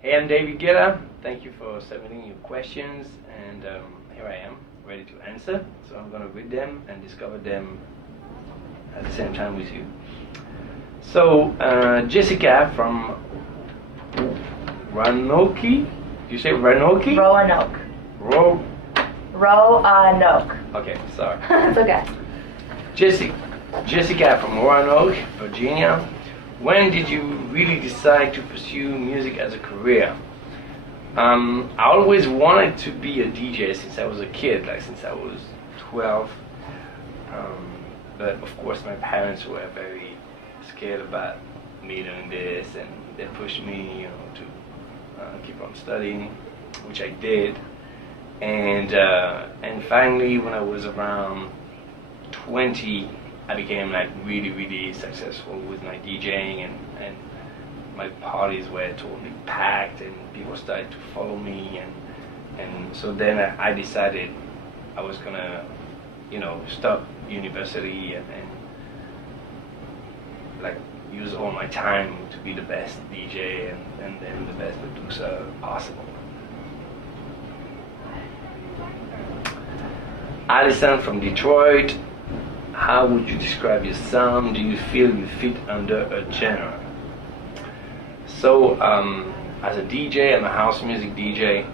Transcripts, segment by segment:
Hey, I'm David Guetta. Thank you for submitting your questions, and here I am, ready to answer. So I'm going to read them and discover them at the same time with you. So, Jessica from Roanoke. You say Roanoke? Roanoke. Roanoke. Okay, sorry. It's okay. Jessica from Roanoke, Virginia. When did you really decide to pursue music as a career? I always wanted to be a DJ since I was a kid, like since I was 12. But of course my parents were very scared about me doing this, and they pushed me, to keep on studying, which I did. And finally, when I was around 20, I became like really successful with my DJing, and my parties were totally packed, and people started to follow me, and so then I decided I was gonna stop university and like use all my time to be the best DJ and then the best producer possible. Alison from Detroit. How would you describe your sound? Do you feel you fit under a genre? So, as a DJ, I'm a house music DJ.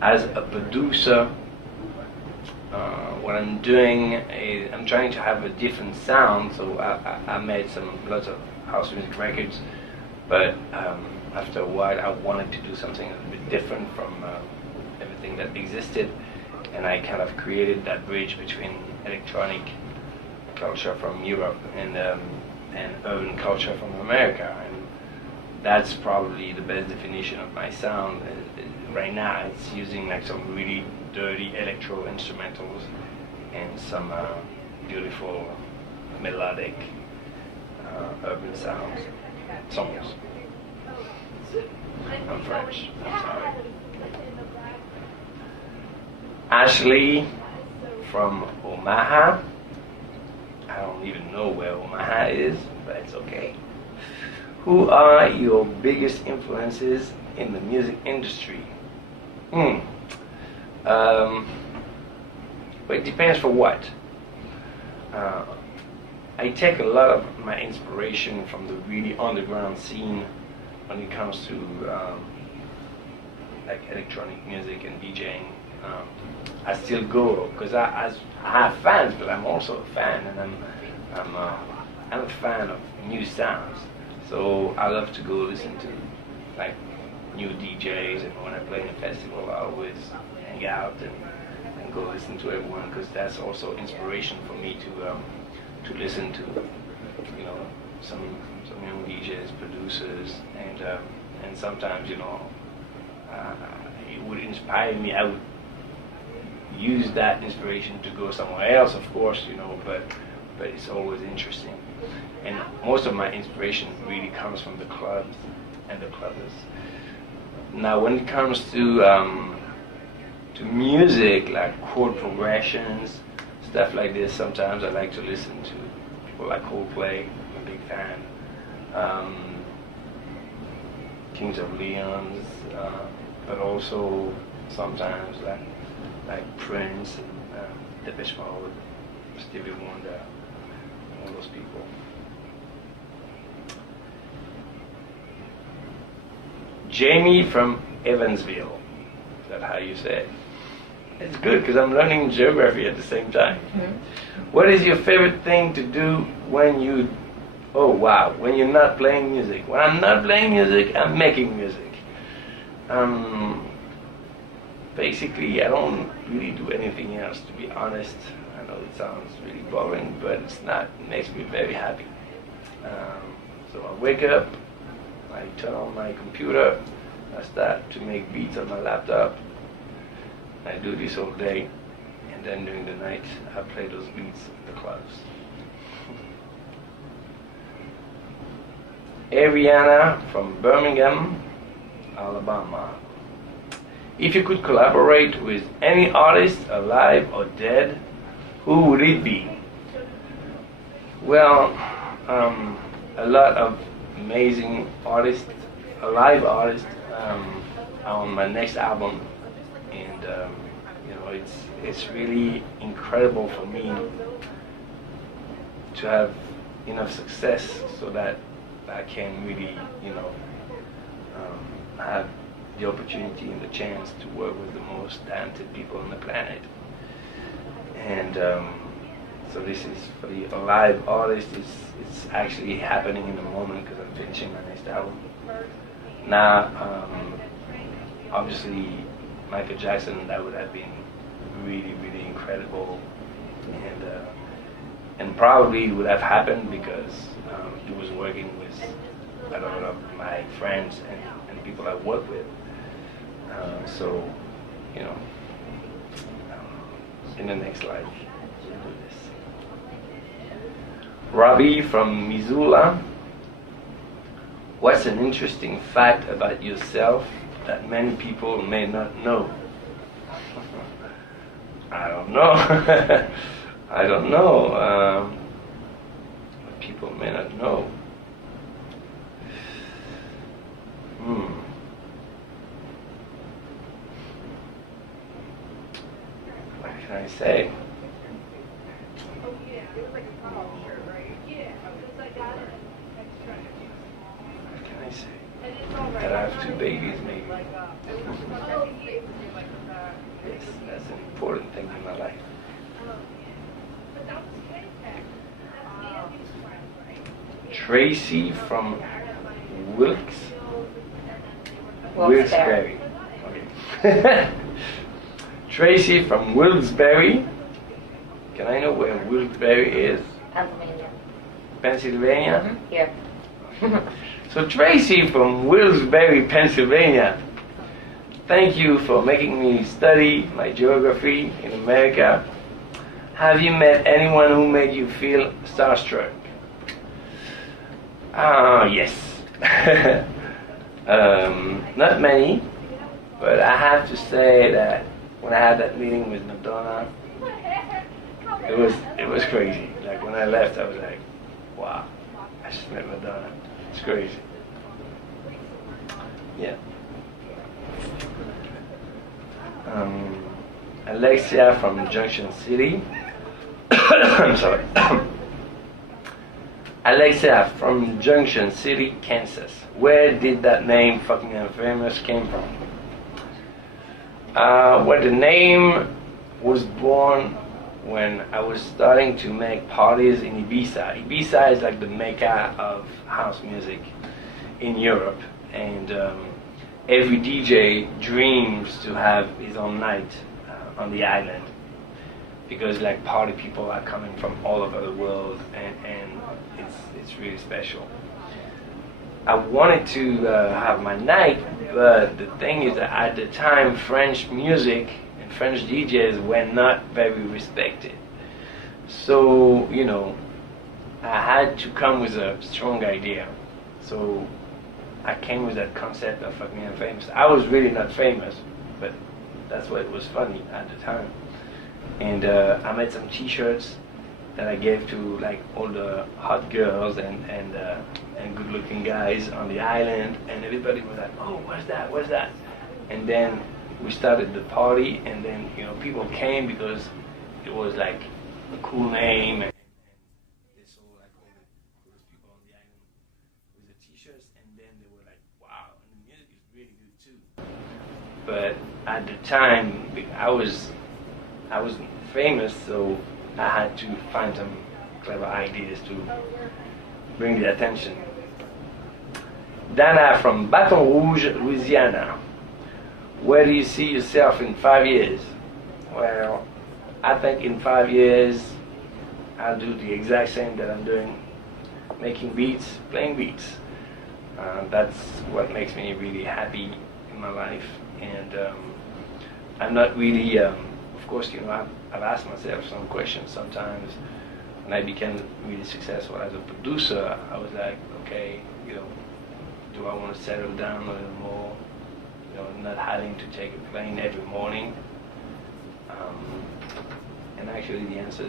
As a producer, what I'm doing is I'm trying to have a different sound. So I made lots of house music records, but after a while I wanted to do something a bit different from everything that existed. And I kind of created that bridge between electronic culture from Europe and urban culture from America, and that's probably the best definition of my sound. Right now, it's using like some really dirty electro instrumentals and some beautiful melodic urban songs. I'm French. I'm sorry. Ashley from Omaha. I don't even know where Omaha is, but it's okay. Who are your biggest influences in the music industry? Well, it depends for what. I take a lot of my inspiration from the really underground scene when it comes to like electronic music and DJing. I still go because I have fans, but I'm also a fan, and I'm a fan of new sounds. So I love to go listen to like new DJs, and when I play in a festival, I always hang out and go listen to everyone, because that's also inspiration for me to listen to some young DJs, producers, and sometimes it would inspire me. I would use that inspiration to go somewhere else, of course, but it's always interesting. And most of my inspiration really comes from the clubs and the clubbers. Now, when it comes to music, like chord progressions, stuff like this, sometimes I like to listen to people like Coldplay. I'm a big fan. Kings of Leons, but also sometimes like Prince and Depeche Mode, Stevie Wonder, all those people. Jamie from Evansville. Is that how you say it? It's good because I'm learning geography at the same time. Mm-hmm. What is your favorite thing to do when you're not playing music? When I'm not playing music, I'm making music. Basically, I don't really do anything else, to be honest. I know it sounds really boring, but it's not. It makes me very happy. So I wake up, I turn on my computer, I start to make beats on my laptop. I do this all day, and then during the night, I play those beats in the clubs. Ariana from Birmingham, Alabama. If you could collaborate with any artist, alive or dead, who would it be? Well, a lot of amazing artists a live artist on my next album, and it's really incredible for me to have enough success so that I can really have the opportunity and the chance to work with the most talented people on the planet. And so this is for the live artist. It's actually happening in the moment because I'm finishing my next album. Now, obviously, Michael Jackson, that would have been really, really incredible, and probably would have happened because he was working with a lot of my friends and people I work with. So, in the next life, we'll do this. Robbie from Missoula. What's an interesting fact about yourself that many people may not know? I don't know. I don't know. What people may not know. What can I say? What can I say? That I have 2 babies, maybe. Yes, that's an important thing in my life. Tracy from Wilkes-Barre. Okay. Tracy from Wilkes-Barre. Can I know where Wilkes-Barre is? Pennsylvania. Pennsylvania? Mm-hmm. Here. So Tracy from Wilkes-Barre, Pennsylvania. Thank you for making me study my geography in America. Have you met anyone who made you feel starstruck? Yes. Not many, but I have to say that when I had that meeting with Madonna, it was crazy. Like when I left, I was like, wow, I just met Madonna. It's crazy. Yeah. Alexia from Junction City. I'm sorry. Alexia from Junction City, Kansas. Where did that name, fucking famous, came from? Well, the name was born when I was starting to make parties in Ibiza. Ibiza is like the mecca of house music in Europe, and every DJ dreams to have his own night on the island, because like party people are coming from all over the world, and it's really special. I wanted to have my night, but the thing is that at the time French music and French DJs were not very respected. So, I had to come with a strong idea. So I came with that concept of fucking famous. I was really not famous, but that's why it was funny at the time. And I made some t-shirts that I gave to like all the hot girls and good-looking guys on the island, and everybody was like, "Oh, what's that?" And then we started the party, and then people came because it was like a cool name, and they saw like all the coolest people on the island with the t-shirts, and then they were like, "Wow!" And the music is really good too. But at the time, I wasn't famous, so I had to find some clever ideas to bring the attention. Dana from Baton Rouge, Louisiana. Where do you see yourself in 5 years? Well, I think in 5 years I'll do the exact same that I'm doing, making beats, playing beats. That's what makes me really happy in my life, and I'm not really, of course, I've asked myself some questions sometimes. When I became really successful as a producer, I was like, okay, do I want to settle down a little more? Not having to take a plane every morning. And actually the answer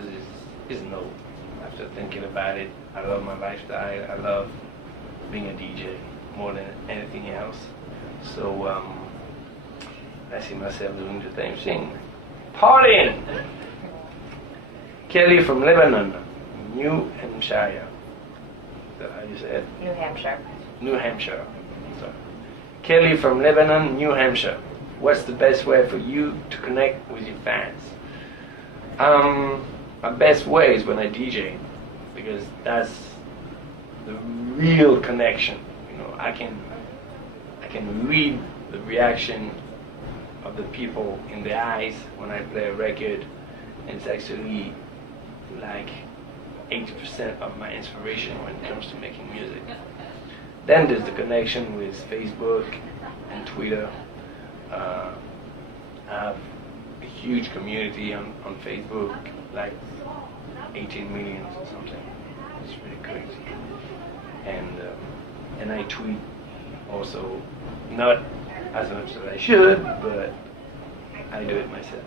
is no. After thinking about it, I love my lifestyle. I love being a DJ. more than anything else. So I see myself doing the same thing. Partying! Kelly from Lebanon, New Hampshire. Is that how you say it? New Hampshire. New Hampshire. So, Kelly from Lebanon, New Hampshire. What's the best way for you to connect with your fans? My best way is when I DJ, because that's the real connection. You know, I can read the reaction of the people in the eyes when I play a record, and it's actually like 80% of my inspiration when it comes to making music. Then there's the connection with Facebook and Twitter. I have a huge community on Facebook, like 18 million or something. It's really crazy. And I tweet also, not as much as I should, but I do it myself.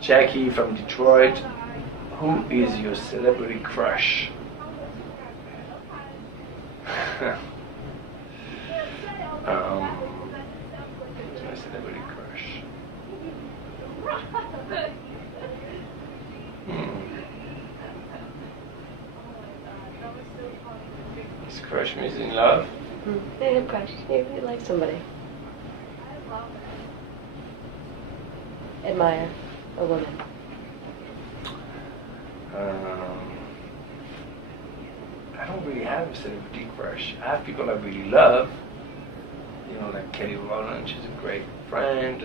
Jackie from Detroit, who is your celebrity crush? My celebrity crush. His crush means in love? Yeah, crush. You like somebody. Admire a woman. I don't really have a celebrity crush. I have people I really love. You know, like Kelly Rowland, she's a great friend.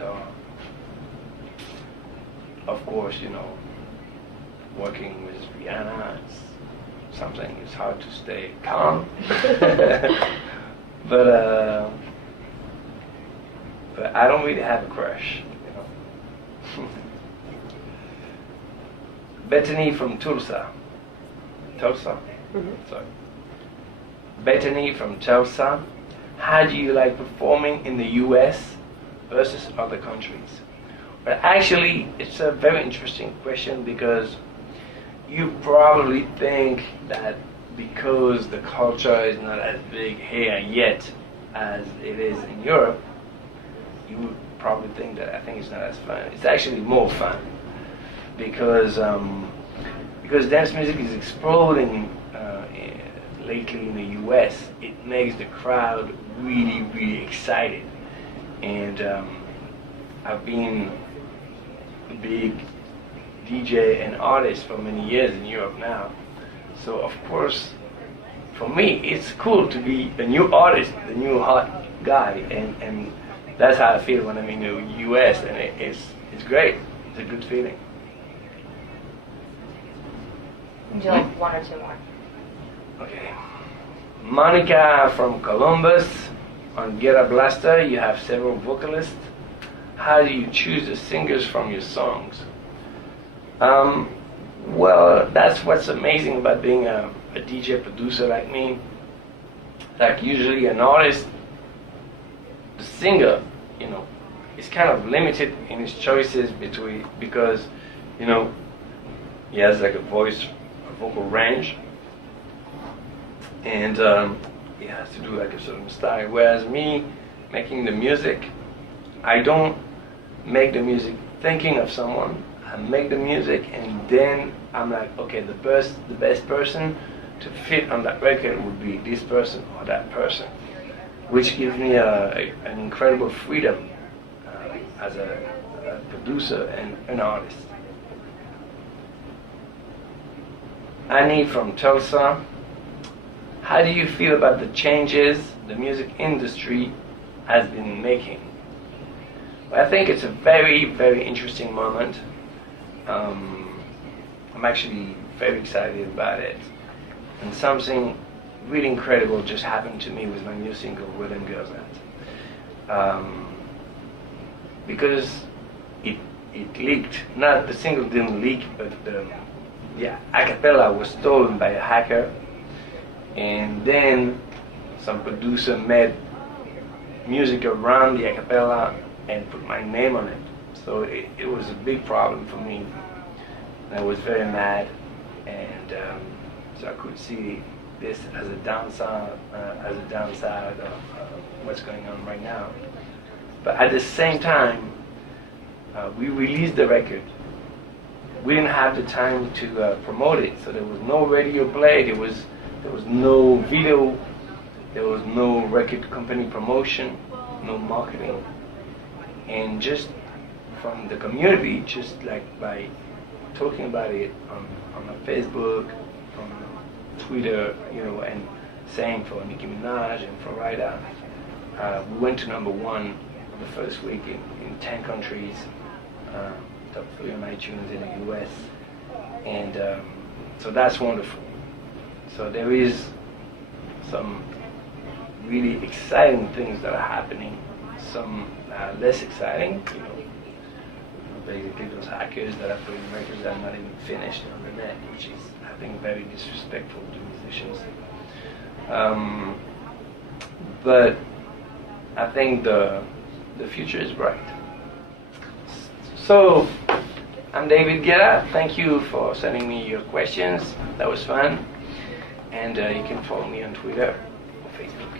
Of course, you know, working with Rihanna, it's something. It's hard to stay calm. but I don't really have a crush. You know. Bethany from Tulsa. Tulsa? Mm-hmm. Sorry. Bethany from Tulsa. How do you like performing in the US versus other countries? But actually, it's a very interesting question, because you probably think that because the culture is not as big here yet as it is in Europe, you would probably think that I think it's not as fun. It's actually more fun, because dance music is exploding lately in the US. It makes the crowd really, really excited. And I've been a big DJ and artist for many years in Europe now. So of course, for me, it's cool to be a new artist, the new hot guy, and that's how I feel when I'm in the US, and it's great. It's a good feeling. Would you like one or two more? Okay. Monica from Columbus. On Guetta Blaster, you have several vocalists. How do you choose the singers from your songs? Well, that's what's amazing about being a DJ producer like me. Like usually an artist, the singer, you know, is kind of limited in his choices because, you know, he has like a vocal range, and he has to do like a certain style. Whereas me, making the music, I don't make the music thinking of someone. I make the music, and then I'm like, okay, the best person to fit on that record would be this person or that person, which gives me an incredible freedom as a producer and an artist. Annie from Tulsa. How do you feel about the changes the music industry has been making? Well, I think it's a very, very interesting moment. I'm actually very excited about it. And something really incredible just happened to me with my new single, Where Them Girls At. Because it leaked. Not the single didn't leak, but the a cappella was stolen by a hacker, and then some producer made music around the a cappella and put my name on it. So it was a big problem for me, and I was very mad, and so I could see this as a downside of what's going on right now. But at the same time, we released the record. We didn't have the time to promote it, so there was no radio play, there was no video, there was no record company promotion, no marketing, and just from the community, just like by talking about it on Facebook, on Twitter, and saying for Nicki Minaj and for Ryder, we went to #1 the first week in 10 countries, top 3 on iTunes in the US, and so that's wonderful. So there is some really exciting things that are happening, some less exciting, basically those hackers that are putting records that are not even finished on the net, which is, I think, very disrespectful to musicians. But I think the future is bright. So, I'm David Guetta. Thank you for sending me your questions. That was fun. And you can follow me on Twitter or Facebook.